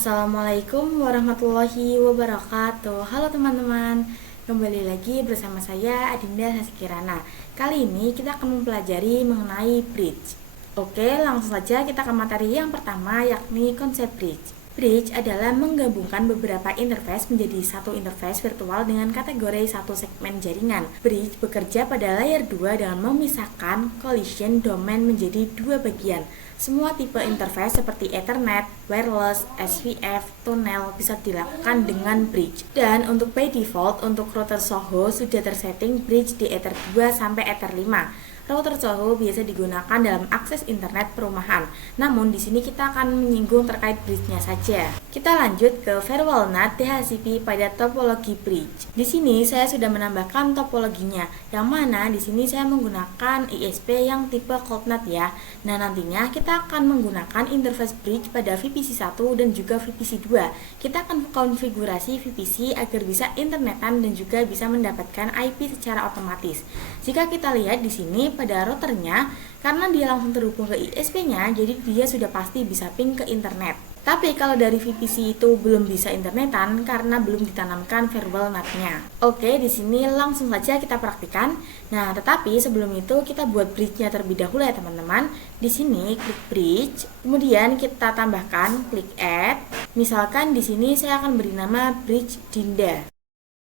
Assalamualaikum warahmatullahi wabarakatuh. Halo teman-teman, kembali lagi bersama saya Adinda Sasikirana. Kali ini kita akan mempelajari mengenai bridge. Oke, langsung saja kita ke materi yang pertama, yakni konsep bridge. Bridge adalah menggabungkan beberapa interface menjadi satu interface virtual dengan kategori satu segmen jaringan. Bridge bekerja pada layer 2 dengan memisahkan collision domain menjadi dua bagian. Semua tipe interface seperti Ethernet, wireless, SVF, tunnel bisa dilakukan dengan bridge. Dan untuk by default, untuk router Soho sudah tersetting bridge di Ether 2 sampai Ether 5. Router Soho biasa digunakan dalam akses internet perumahan. Namun di sini kita akan menyinggung terkait bridge-nya saja. Kita lanjut ke firewall NAT DHCP pada topologi bridge. Di sini saya sudah menambahkan topologinya, yang mana di sini saya menggunakan ISP yang tipe cold NAT ya. Nah, nantinya kita akan menggunakan interface bridge pada VPC 1 dan juga VPC 2. Kita akan konfigurasi VPC agar bisa internetan dan juga bisa mendapatkan IP secara otomatis. Jika kita lihat di sini pada routernya, karena dia langsung terhubung ke ISP-nya, jadi dia sudah pasti bisa ping ke internet. Tapi kalau dari VPC itu belum bisa internetan karena belum ditanamkan firewall NAT-nya. Oke, di sini langsung saja kita praktikan. Nah, tetapi sebelum itu kita buat bridge-nya terlebih dahulu ya teman-teman. Di sini klik bridge, kemudian kita tambahkan klik add. Misalkan di sini saya akan beri nama bridge Dinda.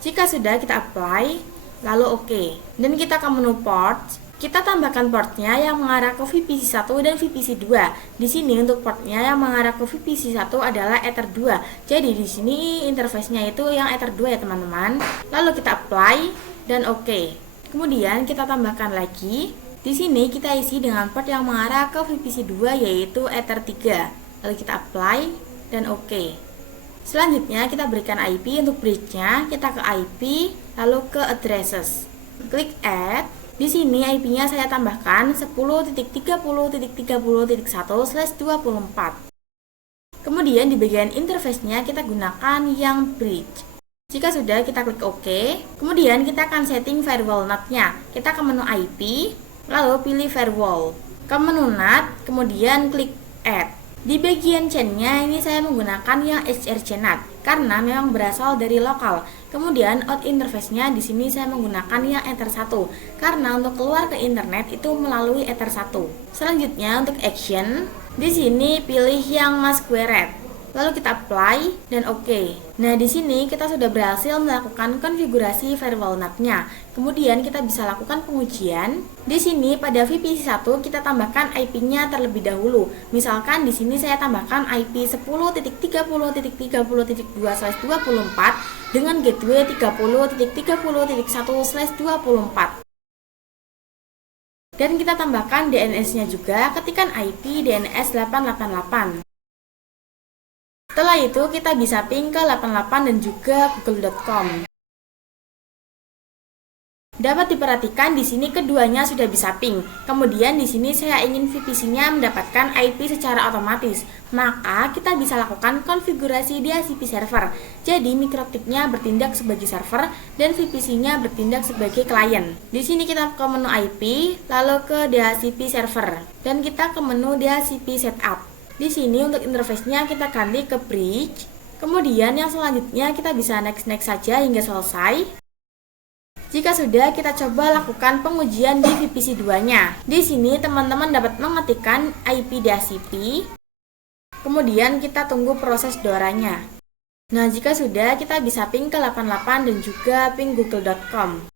Jika sudah, kita apply, lalu oke. Dan kita ke menu port. Kita tambahkan portnya yang mengarah ke VPC 1 dan VPC 2. Di sini untuk portnya yang mengarah ke VPC 1 adalah Ether 2. Jadi di sini interface-nya itu yang Ether 2 ya teman-teman. Lalu kita apply dan oke. Kemudian kita tambahkan lagi. Di sini kita isi dengan port yang mengarah ke VPC 2 yaitu Ether 3. Lalu kita apply dan oke. Selanjutnya kita berikan IP untuk bridge-nya. Kita ke IP lalu ke addresses. Klik add. Di sini IP-nya saya tambahkan 10.30.30.1/24. Kemudian di bagian interface-nya kita gunakan yang bridge. Jika sudah, kita klik OK. Kemudian kita akan setting firewall NAT-nya. Kita ke menu IP, lalu pilih firewall. Ke menu NAT, kemudian klik add. Di bagian chain-nya ini saya menggunakan yang HRC NAT karena memang berasal dari lokal. Kemudian out interface-nya di sini saya menggunakan yang Ether 1 karena untuk keluar ke internet itu melalui Ether 1. Selanjutnya untuk action, di sini pilih yang masquerade. Lalu kita apply dan oke. Nah, di sini kita sudah berhasil melakukan konfigurasi firewall NAT-nya. Kemudian kita bisa lakukan pengujian. Di sini pada VPC 1 kita tambahkan IP-nya terlebih dahulu. Misalkan di sini saya tambahkan IP 10.30.30.2/24 dengan gateway 30.30.1/24. Dan kita tambahkan DNS-nya juga, ketikkan IP DNS 888. Setelah itu kita bisa ping ke 88 dan juga google.com. Dapat diperhatikan di sini keduanya sudah bisa ping. Kemudian di sini saya ingin VPC-nya mendapatkan IP secara otomatis. Maka kita bisa lakukan konfigurasi DHCP server. Jadi mikrotipnya bertindak sebagai server dan VPC-nya bertindak sebagai klien. Di sini kita ke menu IP, lalu ke DHCP server dan kita ke menu DHCP setup. Di sini untuk interface-nya kita ganti ke bridge. Kemudian yang selanjutnya kita bisa next saja hingga selesai. Jika sudah, kita coba lakukan pengujian di VPC 2-nya. Di sini teman-teman dapat mengetikkan IP DHCP. Kemudian kita tunggu proses doranya. Nah, jika sudah, kita bisa ping ke 88 dan juga ping google.com.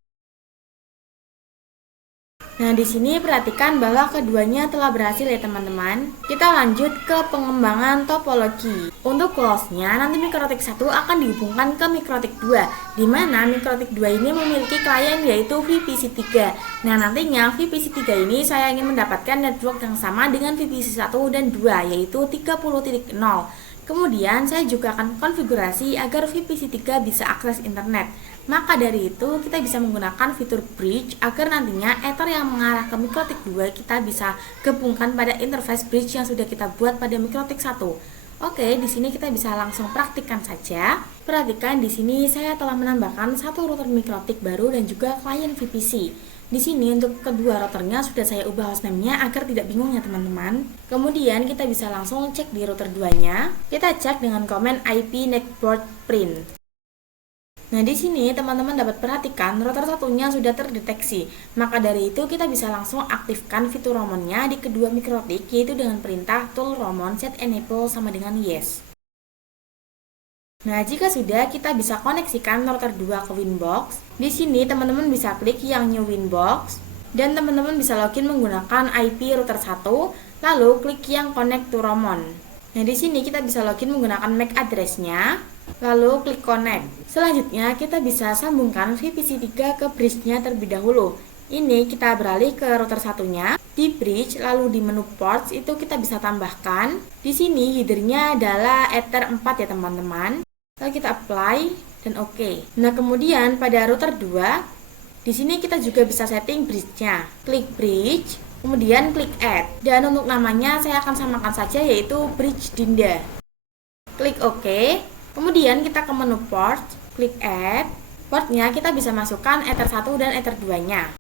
Nah, di sini perhatikan bahwa keduanya telah berhasil ya teman-teman. Kita lanjut ke pengembangan topologi. Untuk close-nya, nanti Mikrotik 1 akan dihubungkan ke Mikrotik 2, di mana Mikrotik 2 ini memiliki klien yaitu VPC 3. Nah, nantinya VPC 3 ini saya ingin mendapatkan network yang sama dengan VPC 1 dan 2, yaitu 30.0. Kemudian saya juga akan konfigurasi agar VPC 3 bisa akses internet. Maka dari itu kita bisa menggunakan fitur bridge agar nantinya Ether yang mengarah ke Mikrotik 2 kita bisa gabungkan pada interface bridge yang sudah kita buat pada Mikrotik 1. Oke, di sini kita bisa langsung praktikkan saja. Perhatikan di sini saya telah menambahkan satu router Mikrotik baru dan juga klien VPC. Di sini untuk kedua routernya sudah saya ubah hostname-nya agar tidak bingung ya teman-teman. Kemudian kita bisa langsung cek di router 2-nya. Kita cek dengan komen IP network print. Nah, di sini teman-teman dapat perhatikan router satunya sudah terdeteksi. Maka dari itu kita bisa langsung aktifkan fitur romonnya di kedua mikrotik, yaitu dengan perintah tool romon set enable sama dengan yes. Nah, jika sudah, kita bisa koneksikan router 2 ke Winbox. Di sini teman-teman bisa klik yang new Winbox dan teman-teman bisa login menggunakan IP router 1, lalu klik yang connect to Romon. Nah, di sini kita bisa login menggunakan MAC address-nya, lalu klik connect. Selanjutnya, kita bisa sambungkan VPC 3 ke bridge-nya terlebih dahulu. Ini kita beralih ke router satunya. Di bridge, lalu di menu ports itu kita bisa tambahkan. Di sini header-nya adalah Ether 4 ya teman-teman. Lalu kita apply dan oke. Nah, kemudian pada router 2, di sini kita juga bisa setting bridge-nya. Klik bridge, kemudian klik add. Dan untuk namanya saya akan samakan saja, yaitu bridge Dinda. Klik oke. Kemudian kita ke menu port, klik add. Portnya kita bisa masukkan Ether 1 dan Ether 2-nya.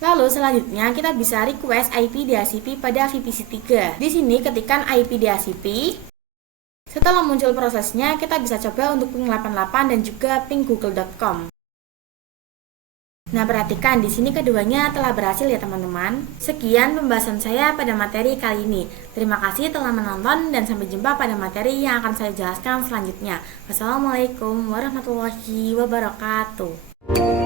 Lalu selanjutnya kita bisa request IP DHCP pada VPC 3. Di sini ketikkan IP DHCP. Setelah muncul prosesnya, kita bisa coba untuk ping 88 dan juga ping google.com. Nah, perhatikan di sini keduanya telah berhasil ya teman-teman. Sekian pembahasan saya pada materi kali ini. Terima kasih telah menonton dan sampai jumpa pada materi yang akan saya jelaskan selanjutnya. Wassalamualaikum warahmatullahi wabarakatuh.